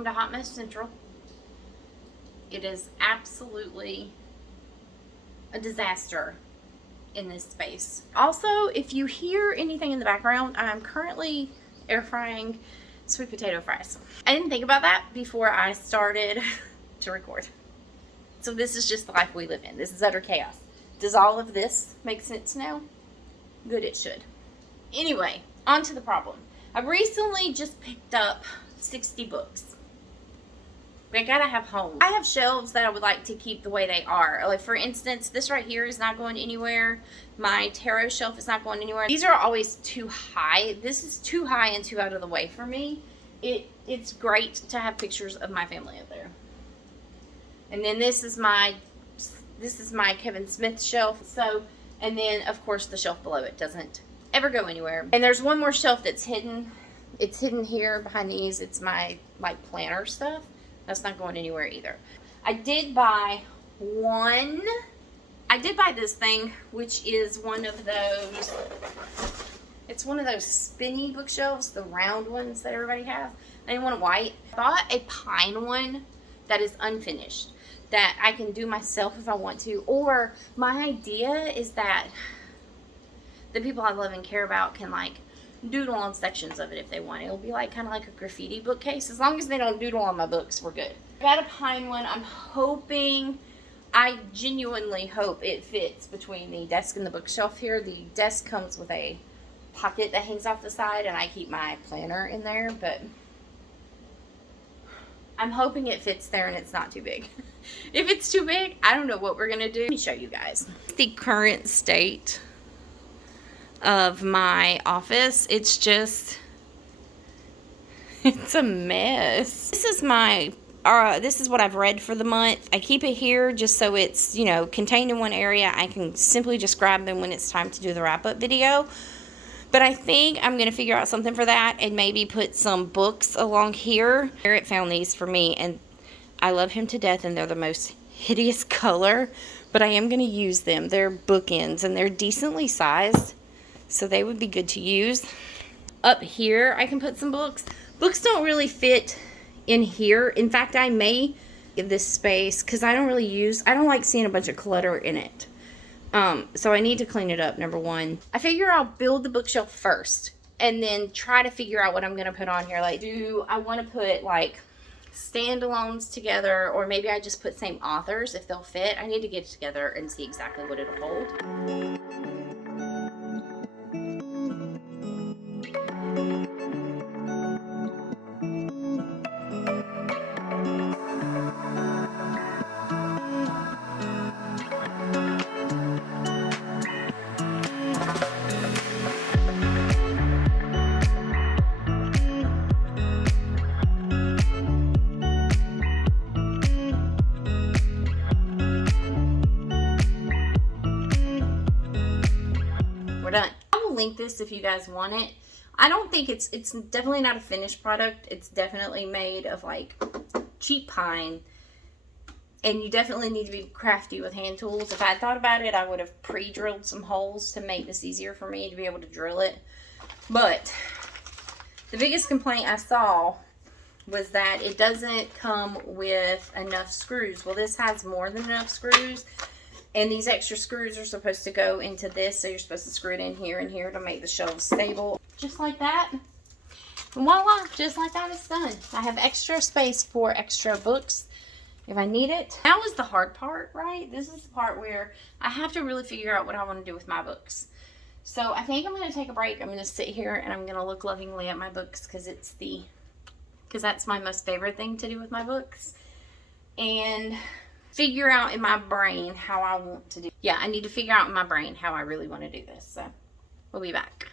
welcome to Hot Mess Central. It is absolutely a disaster in this space. Also, if you hear anything in the background, I'm currently air frying sweet potato fries. I didn't think about that before I started to record. So this is just the life we live in. This is utter chaos. Does all of this make sense now? Good, it should. Anyway, on to the problem. I recently just picked up 60 books. I gotta have home. I have shelves that I would like to keep the way they are. Like, for instance, this right here is not going anywhere. My tarot shelf is not going anywhere. These are always too high. This is too high and too out of the way for me. It's great to have pictures of my family up there. And then this is my Kevin Smith shelf. So, and then of course the shelf below it doesn't ever go anywhere. And there's one more shelf that's hidden. It's hidden here behind these. It's my like planner stuff. That's not going anywhere either. I did buy this thing, which is one of those, it's one of those spinny bookshelves, the round ones that everybody has. I didn't want a white. I bought a pine one that is unfinished, that I can do myself if I want to. Or my idea is that the people I love and care about can like doodle on sections of it if they want. It'll be like kind of like a graffiti bookcase. As long as they don't doodle on my books, we're good. I got a pine one. I'm hoping, I genuinely hope it fits between the desk and the bookshelf here. The desk comes with a pocket that hangs off the side, and I keep my planner in there, but I'm hoping it fits there and it's not too big. If it's too big, I don't know what we're gonna do. Let me show you guys the current state of my office. It's just, it's a mess. This is my this is what I've read for the month. I keep it here just so it's, you know, contained in one area. I can simply just grab them when it's time to do the wrap-up video. But I think I'm going to figure out something for that and maybe put some books along here. Garrett found these for me, and I love him to death, and they're the most hideous color, but I am going to use them. They're bookends, and they're decently sized, so they would be good to use. Up here, I can put some books. Books don't really fit in here. In fact, I may give this space because I don't like seeing a bunch of clutter in it. So I need to clean it up, number one. I figure I'll build the bookshelf first and then try to figure out what I'm going to put on here. Like, do I want to put like standalones together, or maybe I just put same authors if they'll fit? I need to get it together and see exactly what it'll hold. We're done. I will link this if you guys want it. I don't think it's definitely not a finished product. It's definitely made of like cheap pine, and you definitely need to be crafty with hand tools. If I had thought about it, I would have pre-drilled some holes to make this easier for me to be able to drill it. But the biggest complaint I saw was that it doesn't come with enough screws. Well, this has more than enough screws. And these extra screws are supposed to go into this, so you're supposed to screw it in here and here to make the shelves stable. Just like that. And voila, just like that, it's done. I have extra space for extra books if I need it. Now is the hard part, right? This is the part where I have to really figure out what I want to do with my books. So I think I'm going to take a break. I'm going to sit here and I'm going to look lovingly at my books because that's my most favorite thing to do with my books. And figure out in my brain how I want to do. Yeah, I need to figure out in my brain how I really want to do this. So we'll be back.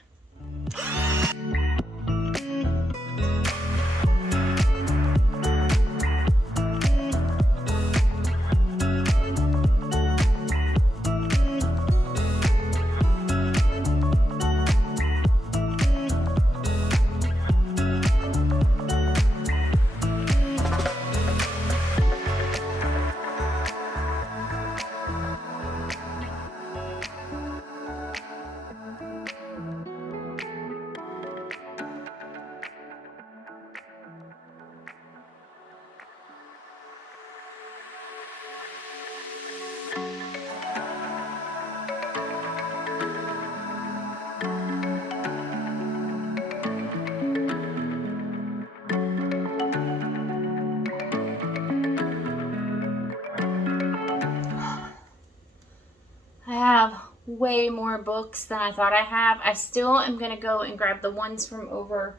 way more books than I thought I have. I still am going to go and grab the ones from over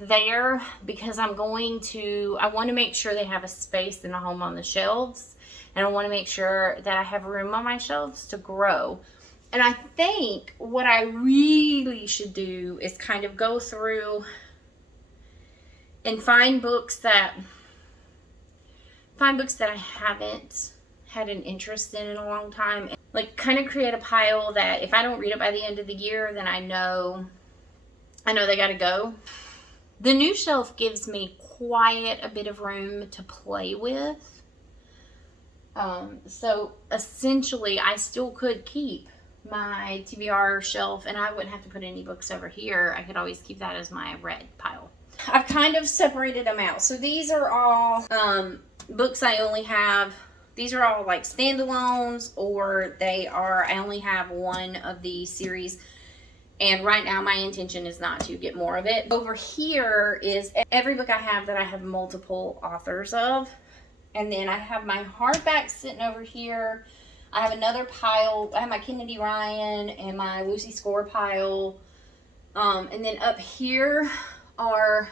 there, because I want to make sure they have a space in the home on the shelves, and I want to make sure that I have room on my shelves to grow. And I think what I really should do is kind of go through and find books that I haven't had an interest in a long time. Like, kind of create a pile that if I don't read it by the end of the year, then I know they gotta go. The new shelf gives me quite a bit of room to play with. So essentially I still could keep my TBR shelf and I wouldn't have to put any books over here. I could always keep that as my red pile. I've kind of separated them out. So these are all books I only have. These are all like standalones, or I only have one of the series. And right now my intention is not to get more of it. Over here is every book I have that I have multiple authors of. And then I have my hardback sitting over here. I have another pile. I have my Kennedy Ryan and my Lucy Score pile. And then up here are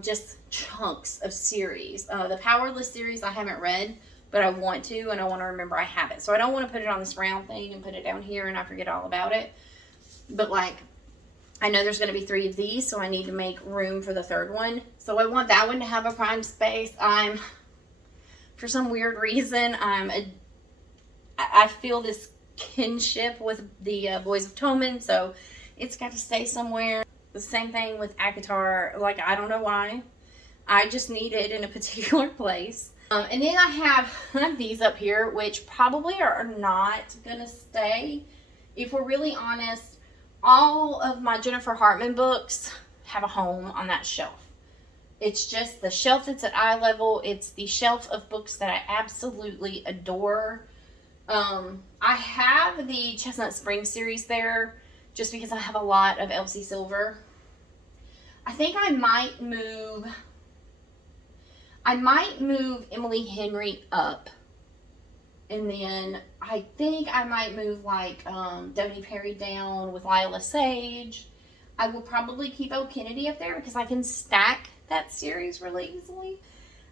just chunks of series. The Powerless series I haven't read, but I want to, and I want to remember I have it. So I don't want to put it on this round thing and put it down here and I forget all about it. But like, I know there's going to be 3 of these, so I need to make room for the third one. So I want that one to have a prime space. For some weird reason, I feel this kinship with the Boys of Tommen, so it's got to stay somewhere. The same thing with ACOTAR. Like, I don't know why. I just need it in a particular place. And then I have these up here, which probably are not going to stay. If we're really honest, all of my Jennifer Hartman books have a home on that shelf. It's just the shelf that's at eye level. It's the shelf of books that I absolutely adore. I have the Chestnut Springs series there just because I have a lot of Elsie Silver. I think I might move Emily Henry up. And then I think I might move like Dodie Perry down with Lila Sage. I will probably keep O. Kennedy up there because I can stack that series really easily.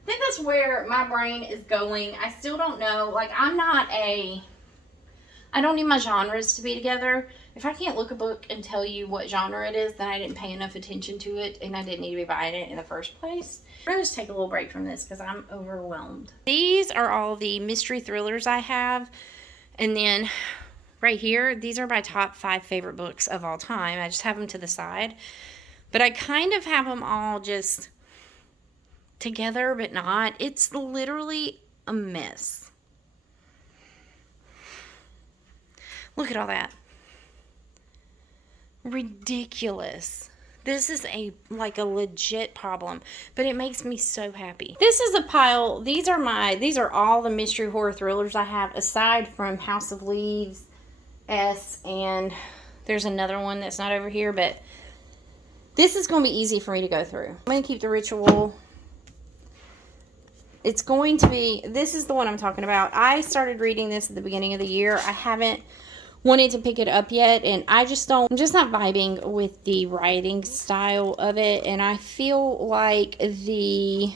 I think that's where my brain is going. I still don't know. Like, I don't need my genres to be together. If I can't look a book and tell you what genre it is, then I didn't pay enough attention to it and I didn't need to be buying it in the first place. I'm going to just take a little break from this because I'm overwhelmed. These are all the mystery thrillers I have. And then right here, these are my top 5 favorite books of all time. I just have them to the side. But I kind of have them all just together, but not. It's literally a mess. Look at all that. Ridiculous. This is a legit problem, but it makes me so happy. This is a pile. These are all the mystery horror thrillers I have, aside from House of Leaves, and there's another one that's not over here, but this is going to be easy for me to go through. I'm going to keep The Ritual. This is the one I'm talking about. I started reading this at the beginning of the year. I haven't wanted to pick it up yet, and I'm just not vibing with the writing style of it, and I feel like the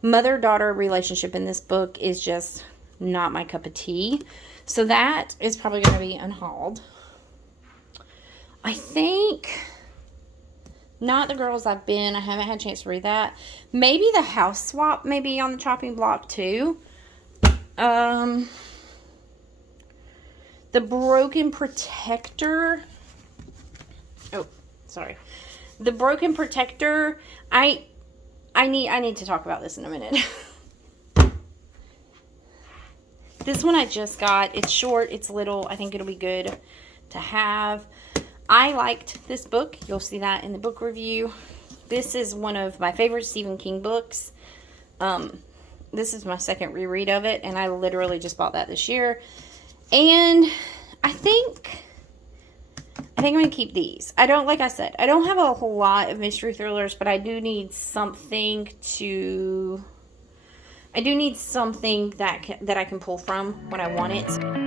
mother-daughter relationship in this book is just not my cup of tea. So that is probably going to be unhauled. I think Not The Girls I've Been. I haven't had a chance to read that. Maybe The House Swap may be on the chopping block too. The Broken Protector. Oh, sorry. The Broken Protector. I need to talk about this in a minute. This one I just got. It's short. It's little. I think it'll be good to have. I liked this book. You'll see that in the book review. This is one of my favorite Stephen King books. This is my second reread of it, and I literally just bought that this year. And I think I'm going to keep these. Like I said, I don't have a whole lot of mystery thrillers, but I do need something to I do need something that I can pull from when I want it.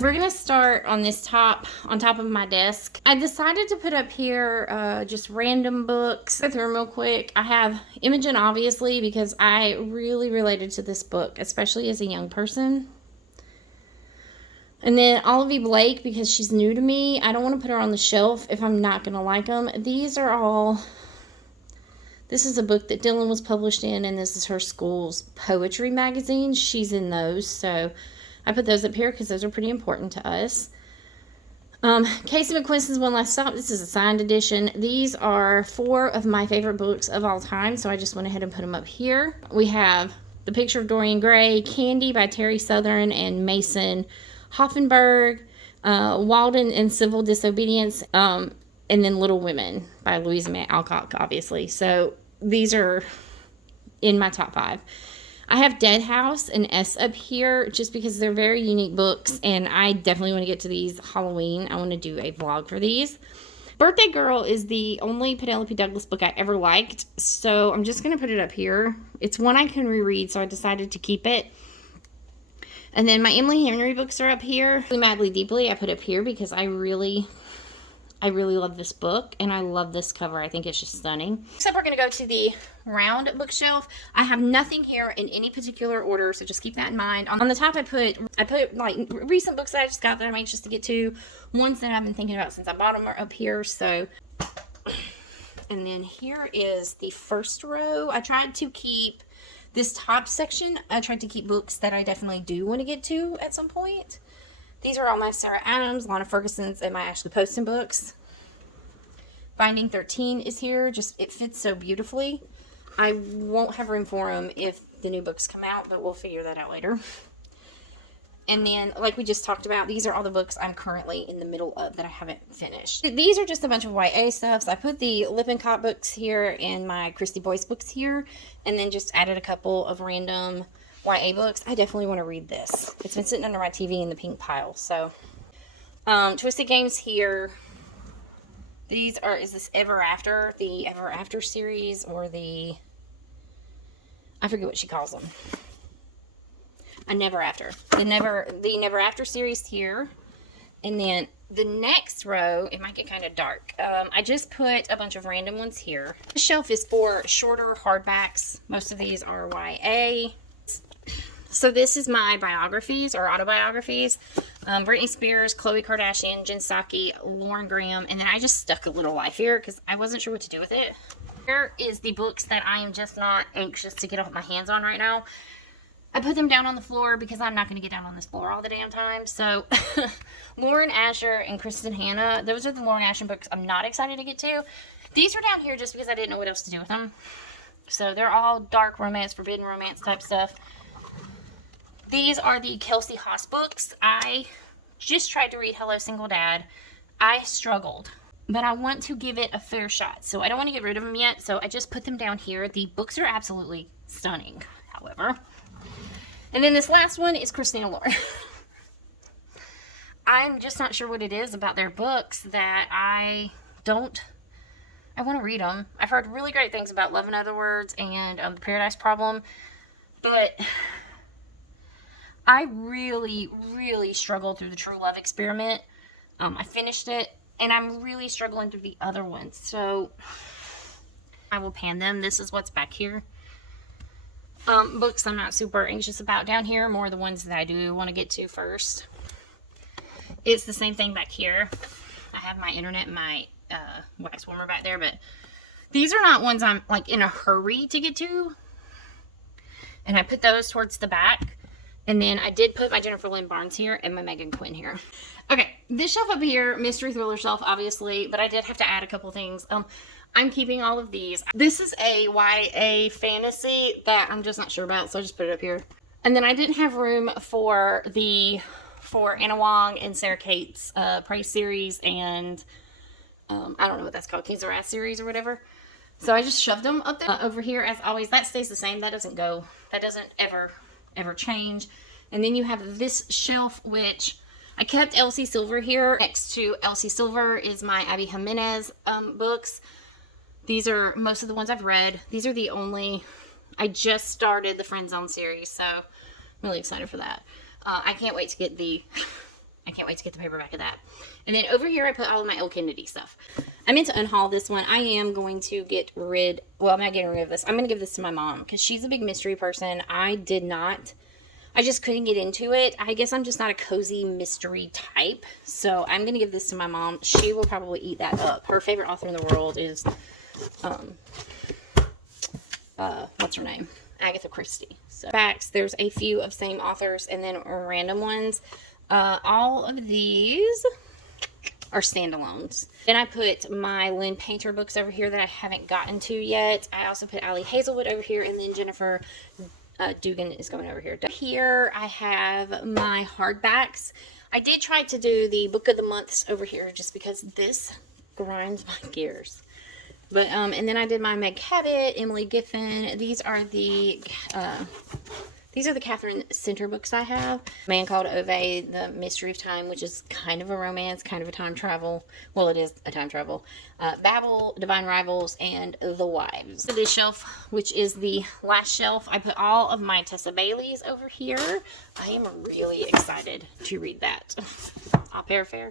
We're gonna start on this top, on top of my desk. I decided to put up here just random books. Go through them real quick. I have Imogen, obviously, because I really related to this book, especially as a young person. And then Olivia Blake, because she's new to me. I don't want to put her on the shelf if I'm not gonna like them. These are all... This is a book that Dylan was published in, and this is her school's poetry magazine. She's in those, so I put those up here because those are pretty important to us. Casey McQuiston's One Last Stop. This is a signed edition. These are 4 of my favorite books of all time, so I just went ahead and put them up here. We have The Picture of Dorian Gray, Candy by Terry Southern and Mason Hoffenberg, Walden and Civil Disobedience, and then Little Women by Louisa May Alcott, obviously. So these are in my top 5. I have Dead House and S up here just because they're very unique books, and I definitely want to get to these Halloween. I want to do a vlog for these. Birthday Girl is the only Penelope Douglas book I ever liked, so I'm just going to put it up here. It's one I can reread, so I decided to keep it. And then my Emily Henry books are up here. Madly Deeply I put up here because I really love this book, and I love this cover. I think it's just stunning. Except we're going to go to the round bookshelf. I have nothing here in any particular order, so just keep that in mind. On the top, I put like recent books that I just got that I'm anxious to get to. Ones that I've been thinking about since I bought them are up here. So, and then here is the first row. I tried to keep this top section. I tried to keep books that I definitely do want to get to at some point. These are all my Sarah Adams, Lana Ferguson's, and my Ashley Poston books. Finding 13 is here. Just, it fits so beautifully. I won't have room for them if the new books come out, but we'll figure that out later. And then, like we just talked about, these are all the books I'm currently in the middle of that I haven't finished. These are just a bunch of YA stuff. So I put the Lippincott books here and my Christy Boyce books here, and then just added a couple of random YA books. I definitely want to read this. It's been sitting under my TV in the pink pile. So, Twisted Games here. These are, is this Ever After? The Ever After series, or the, I forget what she calls them. A Never After. The Never After series here. And then the next row, it might get kind of dark. I just put a bunch of random ones here. This shelf is for shorter hardbacks. Most of these are YA. So this is my biographies or autobiographies. Britney Spears, Khloe Kardashian, Jen Psaki, Lauren Graham, and then I just stuck a little life here because I wasn't sure what to do with it. Here is the books that I am just not anxious to get my hands on right now. I put them down on the floor because I'm not going to get down on this floor all the damn time. So Lauren Asher and Kristen Hanna, those are the Lauren Asher books I'm not excited to get to. These are down here just because I didn't know what else to do with them. So they're all dark romance, forbidden romance type stuff. These are the Kelsey Haas books. I just tried to read Hello Single Dad. I struggled, but I want to give it a fair shot. So I don't want to get rid of them yet. So I just put them down here. The books are absolutely stunning, however. And then this last one is Christina Lauren. I'm just not sure what it is about their books that I want to read them. I've heard really great things about Love in Other Words and The Paradise Problem, but I really, really struggled through the True Love Experiment. I finished it, and I'm really struggling through the other ones. So I will pan them. This is what's back here. Books I'm not super anxious about down here. More the ones that I do want to get to first. It's the same thing back here. I have my internet and my wax warmer back there, but These are not ones I'm like in a hurry to get to. And I put those towards the back. And then I did put my Jennifer Lynn Barnes here and my Megan Quinn here. Okay, this shelf up here, mystery thriller shelf, obviously, but I did have to add a couple things. I'm keeping all of these. This is a YA fantasy that I'm just not sure about, so I just put it up here. And then I didn't have room for Anna Wong and Sarah Kate's Prey series and I don't know what that's called, Kings of Wrath series or whatever. So I just shoved them up there. Over here, as always, that stays the same. That doesn't go. That doesn't ever change. And then you have this shelf, which I kept Elsie Silver here. Next to Elsie Silver is my Abby Jimenez books. These are most of the ones I've read. These are the only. I just started the Friend Zone series, so I'm really excited for that. I can't wait to get the paperback of that. And then over here, I put all of my Elle Kennedy stuff. I meant to unhaul this one. I am going to get rid, well, I'm not getting rid of this. I'm going to give this to my mom because she's a big mystery person. I just couldn't get into it. I guess I'm just not a cozy mystery type. So I'm going to give this to my mom. She will probably eat that up. Her favorite author in the world is, what's her name? Agatha Christie. So facts, there's a few of same authors and then random ones. All of these are standalones. Then I put my Lynn Painter books over here that I haven't gotten to yet. I also put Allie Hazelwood over here, and then Jennifer Dugan is going over here. Here I have my hardbacks. I did try to do the book of the months over here just because this grinds my gears. But, and then I did my Meg Cabot, Emily Giffen. These are the Catherine Center books I have. Man Called Ove, The Mystery of Time, which is kind of a romance, kind of a time travel. Well, it is a time travel. Babel, Divine Rivals, and The Wives. So this shelf, which is the last shelf, I put all of my Tessa Baileys over here. I am really excited to read that. Au Pair Fair.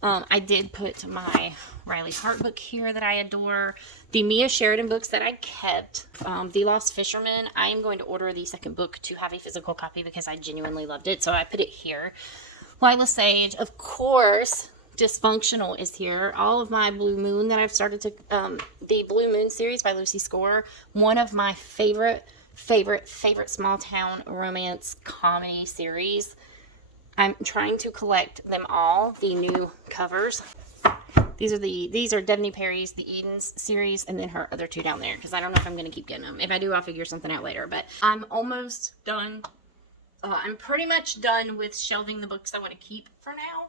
I did put my Riley Hart book here that I adore. The Mia Sheridan books that I kept. The Lost Fisherman. I am going to order the second book to have a physical copy because I genuinely loved it. So I put it here. Lila Sage. Of course, Dysfunctional is here. All of my Blue Moon that I've started to... the Blue Moon series by Lucy Score. One of my favorite small town romance comedy series. I'm trying to collect them all, the new covers. These are Devney Perry's The Edens series, and then her other two down there, because I don't know if I'm going to keep getting them. If I do, I'll figure something out later, but I'm almost done. I'm pretty much done with shelving the books I want to keep for now.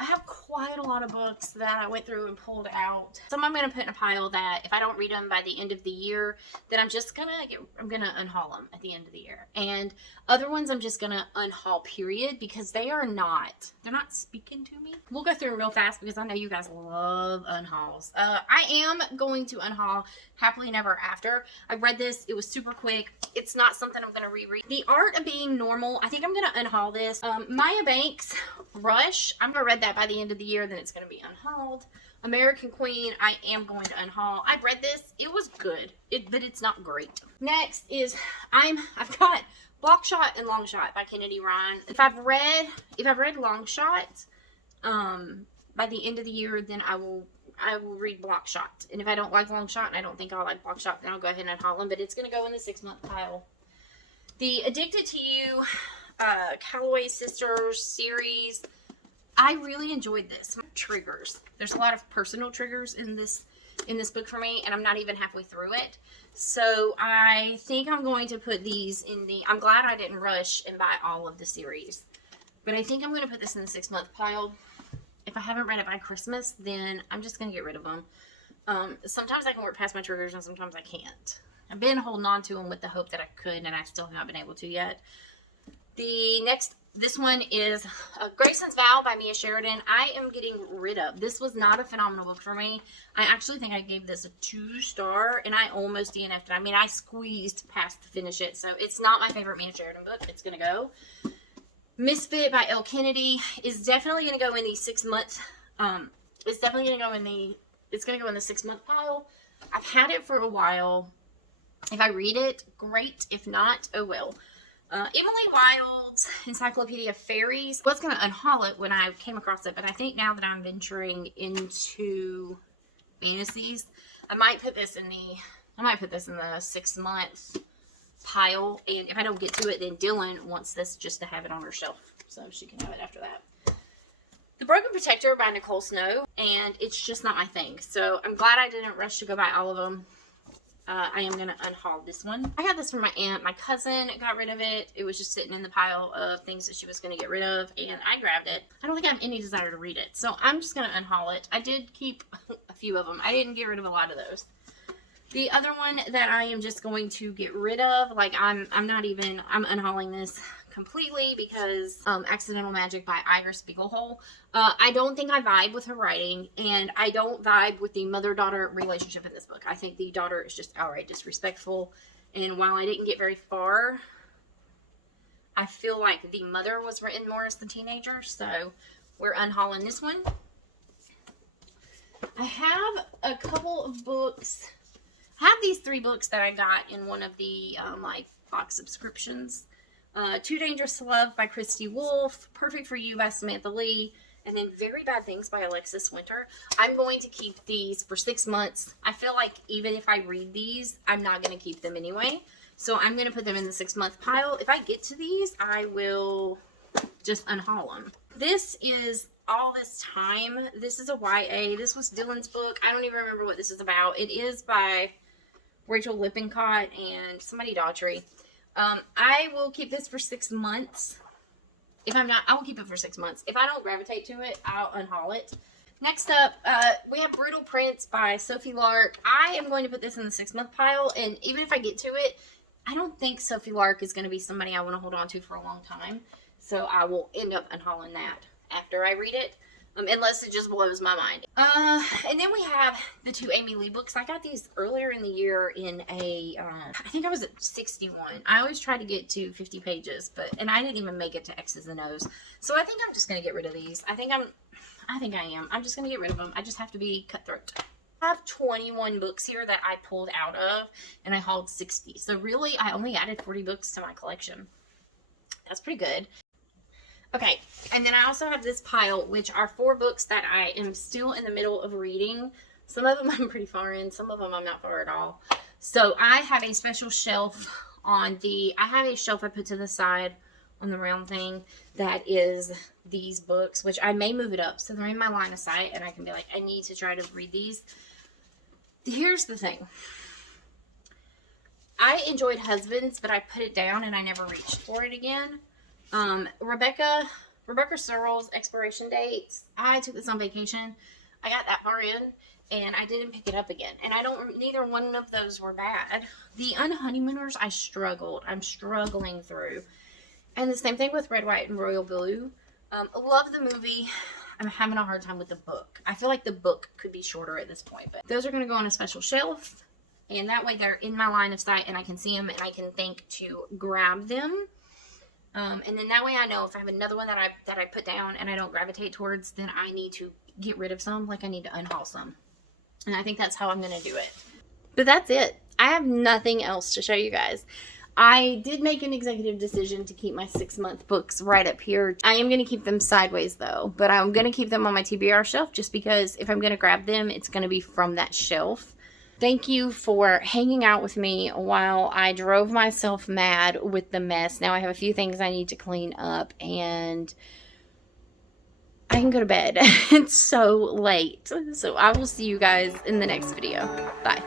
I have quite a lot of books that I went through and pulled out. Some I'm going to put in a pile that if I don't read them by the end of the year, then I'm going to unhaul them at the end of the year. And other ones I'm just going to unhaul, period, because they're not speaking to me. We'll go through them real fast because I know you guys love unhauls. I am going to unhaul Happily Never After. I read this. It was super quick. It's not something I'm going to reread. The Art of Being Normal. I think I'm going to unhaul this. Maya Banks, Rush. I'm going to read that by the end of the year. Then it's going to be unhauled. American Queen, I am going to unhaul. I read this. It was good, but it's not great. Next is I've got Block Shot and Long Shot by Kennedy Ryan. If I've read Long Shot, by the end of the year, then I will read Block Shot. And if I don't like Long Shot and I don't think I'll like Block Shot, then I'll go ahead and unhaul them. But it's going to go in the 6-month pile. The Addicted to You, Calloway Sisters series. I really enjoyed this. Triggers. There's a lot of personal triggers in this book for me, and I'm not even halfway through it. So I think I'm going to put these in the... I'm glad I didn't rush and buy all of the series. But I think I'm going to put this in the 6-month pile. If I haven't read it by Christmas, then I'm just going to get rid of them. Sometimes I can work past my triggers, and sometimes I can't. I've been holding on to them with the hope that I could, and I still haven't been able to yet. This one is Grayson's Vow by Mia Sheridan. I am getting rid of. This was not a phenomenal book for me. I actually think I gave this a 2-star, and I almost DNF'd it. I mean, I squeezed past to finish it, so it's not my favorite Mia Sheridan book. It's going to go. Misfit by Elle Kennedy is definitely going to go in the 6-month. It's definitely going to go in the. It's going to go in the 6-month pile. I've had it for a while. If I read it, great. If not, oh well. Emily Wilde's Encyclopedia of Fairies. I was going to unhaul it when I came across it, but I think now that I'm venturing into fantasies, I might put this in the 6 month pile, and if I don't get to it, then Dylan wants this just to have it on her shelf, so she can have it after that. The Broken Protector by Nicole Snow, and it's just not my thing, so I'm glad I didn't rush to go buy all of them. I am going to unhaul this one. I got this from my aunt. My cousin got rid of it. It was just sitting in the pile of things that she was going to get rid of, and I grabbed it. I don't think I have any desire to read it, so I'm just going to unhaul it. I did keep a few of them. I didn't get rid of a lot of those. The other one that I am just going to get rid of, like I'm unhauling this completely because Accidental Magic by Iris Spiegelhole. I don't think I vibe with her writing, and I don't vibe with the mother-daughter relationship in this book. I think the daughter is just outright disrespectful, and while I didn't get very far, I feel like the mother was written more as the teenager, so we're unhauling this one. I have a couple of books. I have these 3 books that I got in one of the like box subscriptions. Too Dangerous to Love by Christy Wolf, Perfect for You by Samantha Lee, and then Very Bad Things by Alexis Winter. I'm going to keep these for 6 months. I feel like even if I read these, I'm not going to keep them anyway. So I'm going to put them in the 6 month pile. If I get to these, I will just unhaul them. This is All This Time. This is a YA. This was Dylan's book. I don't even remember what this is about. It is by Rachel Lippincott and somebody Daughtry. I will keep this for 6 months. If I'm not, I will keep it for 6 months. If I don't gravitate to it, I'll unhaul it. Next up, we have Brutal Prince by Sophie Lark. I am going to put this in the 6 month pile, and even if I get to it, I don't think Sophie Lark is going to be somebody I want to hold on to for a long time. So I will end up unhauling that after I read it. Unless it just blows my mind. And then we have the 2 Amy Lee books. I got these earlier in the year in a, I think I was at 61. I always try to get to 50 pages, and I didn't even make it to X's and O's. So I think I'm just going to get rid of these. I think I am. I'm just going to get rid of them. I just have to be cutthroat. I have 21 books here that I pulled out of, and I hauled 60. So really, I only added 40 books to my collection. That's pretty good. Okay, and then I also have this pile, which are 4 books that I am still in the middle of reading. Some of them I'm pretty far in, some of them I'm not far at all. So I have a special shelf I have a shelf I put to the side on the round thing that is these books, which I may move it up so they're in my line of sight and I can be like, I need to try to read these. Here's the thing. I enjoyed Husbands, but I put it down and I never reached for it again. Rebecca Searle's Expiration Dates. I took this on vacation. I got that far in and I didn't pick it up again. And neither one of those were bad. The Unhoneymooners, I struggled. I'm struggling through. And the same thing with Red, White, and Royal Blue. Love the movie. I'm having a hard time with the book. I feel like the book could be shorter at this point. But those are going to go on a special shelf. And that way they're in my line of sight and I can see them and I can think to grab them. And then that way I know if I have another one that I put down and I don't gravitate towards, then I need to get rid of some, like I need to unhaul some. And I think that's how I'm going to do it. But that's it. I have nothing else to show you guys. I did make an executive decision to keep my 6 month books right up here. I am going to keep them sideways though, but I'm going to keep them on my TBR shelf just because if I'm going to grab them, it's going to be from that shelf. Thank you for hanging out with me while I drove myself mad with the mess. Now I have a few things I need to clean up and I can go to bed. It's so late. So I will see you guys in the next video. Bye.